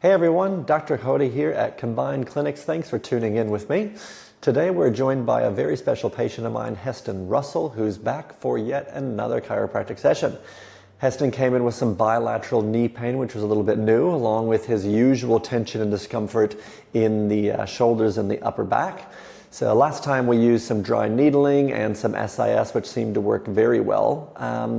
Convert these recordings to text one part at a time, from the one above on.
Hey everyone, Dr. Cody here at Combined Clinics. Thanks for tuning in with me. Today we're joined by a very special patient of mine, Heston Russel, who's back for yet another chiropractic session. Heston came in with some bilateral knee pain, which was a little bit new, along with his usual tension and discomfort in the shoulders and the upper back. So last time we used some dry needling and some SIS, which seemed to work very well.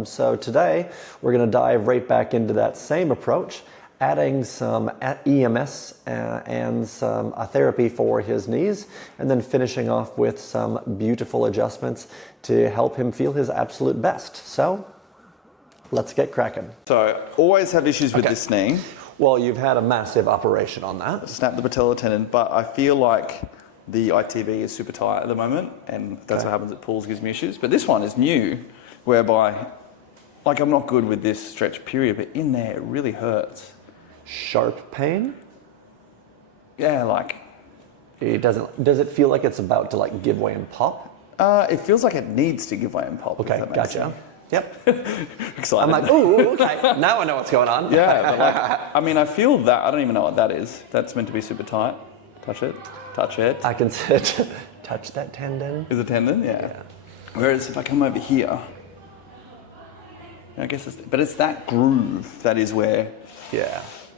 So today we're going to dive right back into that same approach, adding some EMS and some therapy for his knees, and then finishing off with some beautiful adjustments to help him feel his absolute best. So let's get cracking. So always have issues with this knee. Well, you've had a massive operation on that. Snap the patellar tendon, but I feel like the ITV is super tight at the moment, and that's what happens at pulls, gives me issues. But this one is new, whereby, like, I'm not good with this stretch period, but in there it really hurts. Sharp pain? Yeah, like it doesn't. Does it feel like it's about to like give way and pop? It feels like it needs to give way and pop. Okay, gotcha. Sense. Yep. Excited. I'm like, ooh, okay. Now I know what's going on. Yeah, but like, I mean, I feel that. I don't even know what that is. That's meant to be super tight. Touch it. Touch it. I can touch that tendon. Is it tendon? Yeah. Whereas if I come over here, I guess it's that groove that is where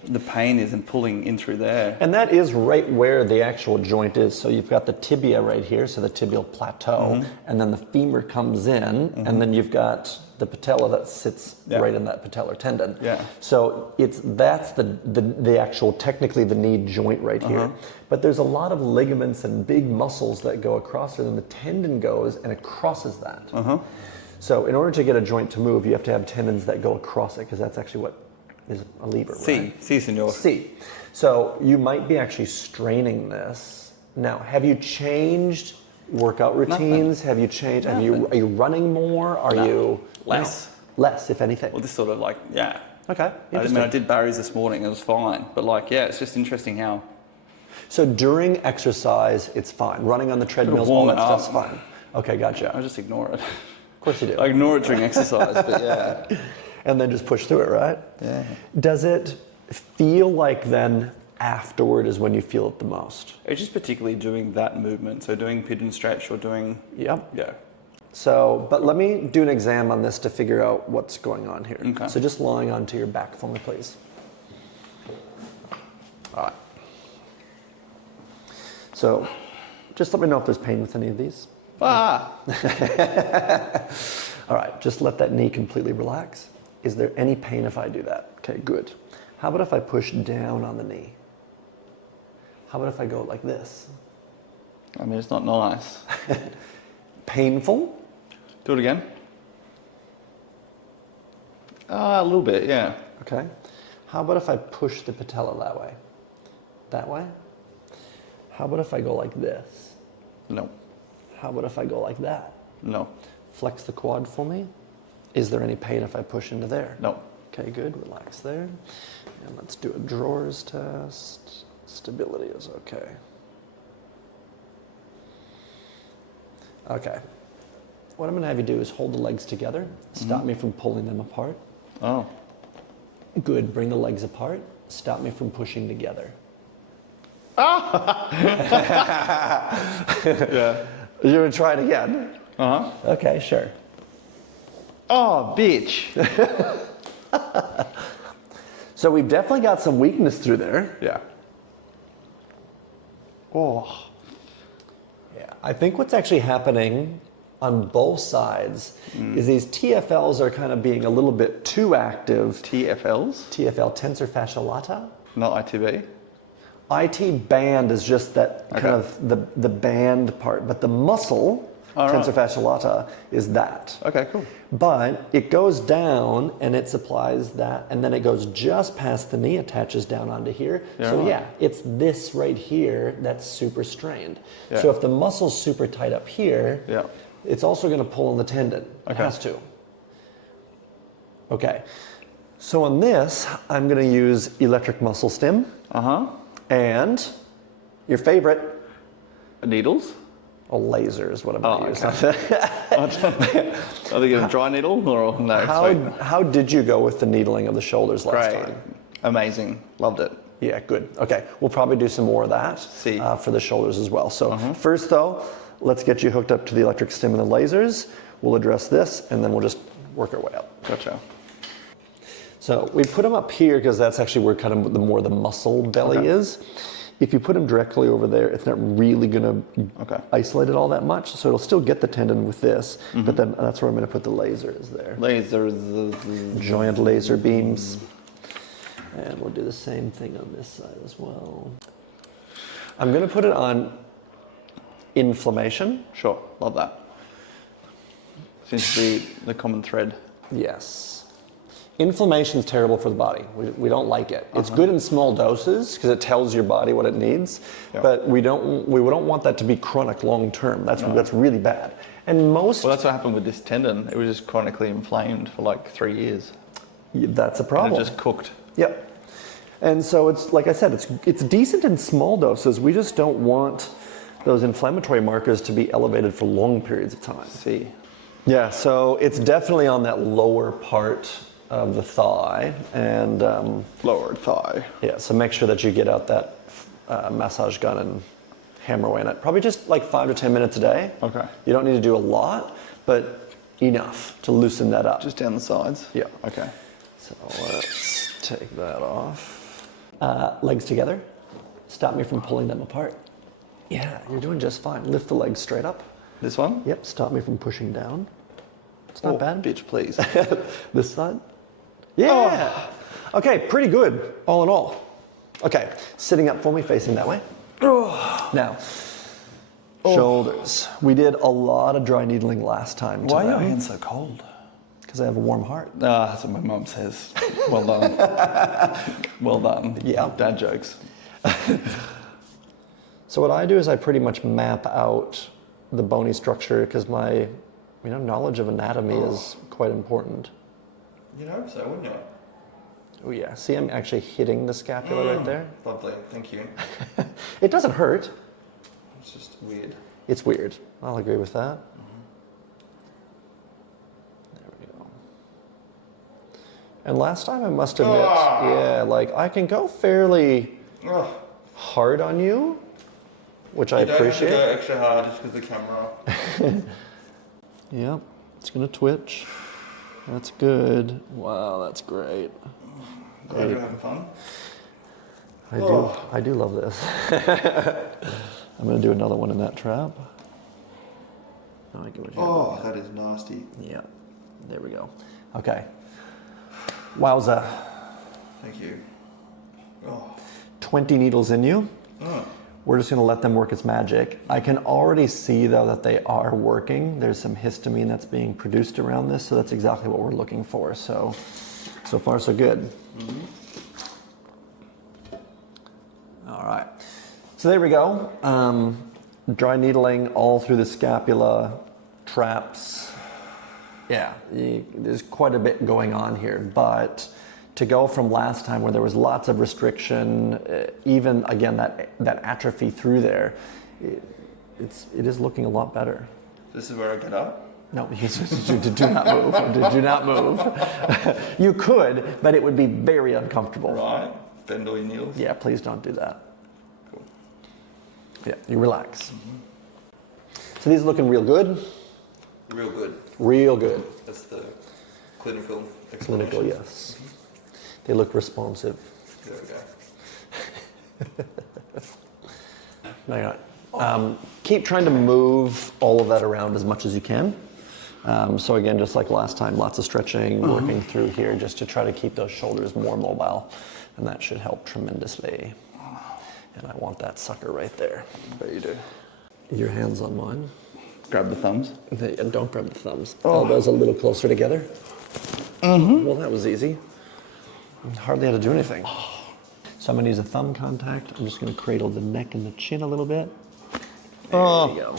the pain is and pulling in through there. And that is right where the actual joint is. So you've got the tibia right here, so the tibial plateau, and then the femur comes in, and then you've got the patella that sits right in that patellar tendon. Yeah. So that's the actual, technically the knee joint right here. But there's a lot of ligaments and big muscles that go across it, and the tendon goes and it crosses that. So in order to get a joint to move, you have to have tendons that go across it, because that's actually what is a lever, right? Sí, señor. Sí. So you might be actually straining this. Now, have you changed workout routines? Nothing. Have you changed? Nothing. Are you running more? Are you less? No. Less, if anything. Well, this sort of like Okay. I mean, I did Barry's this morning. It was fine, but like it's just interesting how. So during exercise, it's fine. Running on the treadmills, all that stuff's fine. Okay, gotcha. I just ignore it. Of course you do. I ignore it during exercise, but yeah. And then just push through it, right? Yeah. Does it feel like then afterward is when you feel it the most? It's just particularly doing that movement. So doing pigeon stretch or doing. Yep. Yeah. So, but let me do an exam on this to figure out what's going on here. Okay. So just lying onto your back for me, please. All right. So just let me know if there's pain with any of these. Ah! All right, just let that knee completely relax. Is there any pain if I do that? Okay, good. How about if I push down on the knee? How about if I go like this? I mean, it's not nice. Painful? Do it again. A little bit, yeah. Okay. How about if I push the patella that way? That way? How about if I go like this? No. How about if I go like that? No. Flex the quad for me. Is there any pain if I push into there? No. Okay, good. Relax there. And let's do a drawers test. Stability is okay. Okay. What I'm going to have you do is hold the legs together. Stop me from pulling them apart. Oh. Good. Bring the legs apart. Stop me from pushing together. Yeah. You're going to try it again? Uh-huh. Okay, sure. Oh, bitch. So we've definitely got some weakness through there. Yeah. Oh. Yeah. I think what's actually happening on both sides is these TFLs are kind of being a little bit too active. TFLs? TFL, tensor fascia lata. Not ITB? IT band is just that kind of the band part, but the muscle, tensor fascia lata, is that. Okay, cool. But it goes down and it supplies that, and then it goes just past the knee, attaches down onto here. Yeah, so right. yeah, it's this right here that's super strained. Yeah. So if the muscle's super tight up here, Yeah. it's also going to pull on the tendon. It has to. Okay. So on this, I'm going to use electric muscle stim. And your favorite. Needles? A laser is what I'm going to use. Okay. Are they going to dry needle or no? How did you go with the needling of the shoulders last time? Amazing. Loved it. Yeah, good. Okay, we'll probably do some more of that for the shoulders as well. So first though, let's get you hooked up to the electric stim and the lasers. We'll address this and then we'll just work our way up. Gotcha. So we put them up here because that's actually where kind of the more the muscle belly is. If you put them directly over there, it's not really going to isolate it all that much. So it'll still get the tendon with this, but then that's where I'm going to put the lasers there. Lasers. Giant laser beams. And we'll do the same thing on this side as well. I'm going to put it on inflammation. Sure, love that. Seems to be the common thread. Yes. Inflammation is terrible for the body. We don't like it. It's good in small doses because it tells your body what it needs, but we don't want that to be chronic long term. That's really bad. And well, that's what happened with this tendon. It was just chronically inflamed for like 3 years. That's a problem. And it just cooked. Yep. And so it's like I said, it's decent in small doses. We just don't want those inflammatory markers to be elevated for long periods of time. See. Yeah. So it's definitely on that lower part of the thigh and lower thigh. Yeah, so make sure that you get out that massage gun and hammer away on it. Probably just like 5 to 10 minutes a day. Okay. You don't need to do a lot, but enough to loosen that up. Just down the sides? Yeah. Okay. So let's take that off. Legs together. Stop me from pulling them apart. Yeah, you're doing just fine. Lift the legs straight up. This one? Yep, stop me from pushing down. It's not bad. Bitch, please. This side? Yeah. Oh. Okay, pretty good, all in all. Okay, sitting up for me, facing that way. Now, shoulders. We did a lot of dry needling last time. Why are your hands so cold? Because I have a warm heart. That's what my mum says. Well done. Well done. Yeah. Dad jokes. So what I do is I pretty much map out the bony structure because my knowledge of anatomy is quite important. You'd hope so, wouldn't you? Oh yeah, see I'm actually hitting the scapula right there. Lovely, thank you. It doesn't hurt. It's just weird. It's weird. I'll agree with that. There we go. And last time I must admit, yeah, like I can go fairly hard on you, which I appreciate. You don't have to go extra hard just because the camera. Yep, it's gonna twitch. That's good. Wow, that's great. Glad you're having fun. I do love this. I'm gonna do another one in that trap. I get what you're that is nasty. Yeah, there we go. Okay. Wowza. Thank you. 20 needles in you. We're just gonna let them work its magic. I can already see though that they are working. There's some histamine that's being produced around this, so that's exactly what we're looking for. So far so good. All right, so there we go. Dry needling all through the scapula, traps. Yeah, there's quite a bit going on here, but to go from last time where there was lots of restriction, even again that atrophy through there, it is looking a lot better. This is where I get up? No, do not move. Do not move. You could, but it would be very uncomfortable. Right. Bend all your needles. Yeah, please don't do that. Cool. Yeah, you relax. So these are looking real good. Real good. Real good. That's the clinical explanation. Clinical, yes. They look responsive. There we go. Hang on. Keep trying to move all of that around as much as you can. So again, just like last time, lots of stretching, working through here just to try to keep those shoulders more mobile. And that should help tremendously. And I want that sucker right there. There you do. Your hands on mine. Grab the thumbs. And don't grab the thumbs. Elbows a little closer together. Well, that was easy. Hardly had to do anything. So I'm going to use a thumb contact. I'm just going to cradle the neck and the chin a little bit. There you go.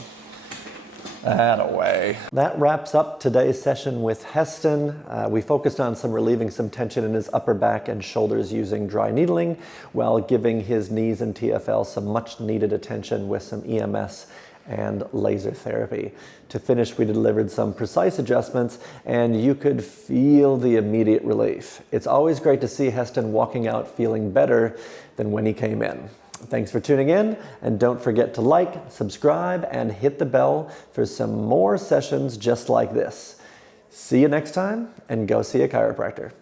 That-a-way. That wraps up today's session with Heston. We focused on relieving some tension in his upper back and shoulders using dry needling while giving his knees and TFL some much needed attention with some EMS and laser therapy. To finish, we delivered some precise adjustments, and you could feel the immediate relief. It's always great to see Heston walking out feeling better than when he came in. Thanks for tuning in, and don't forget to like, subscribe, and hit the bell for some more sessions just like this. See you next time, and go see a chiropractor.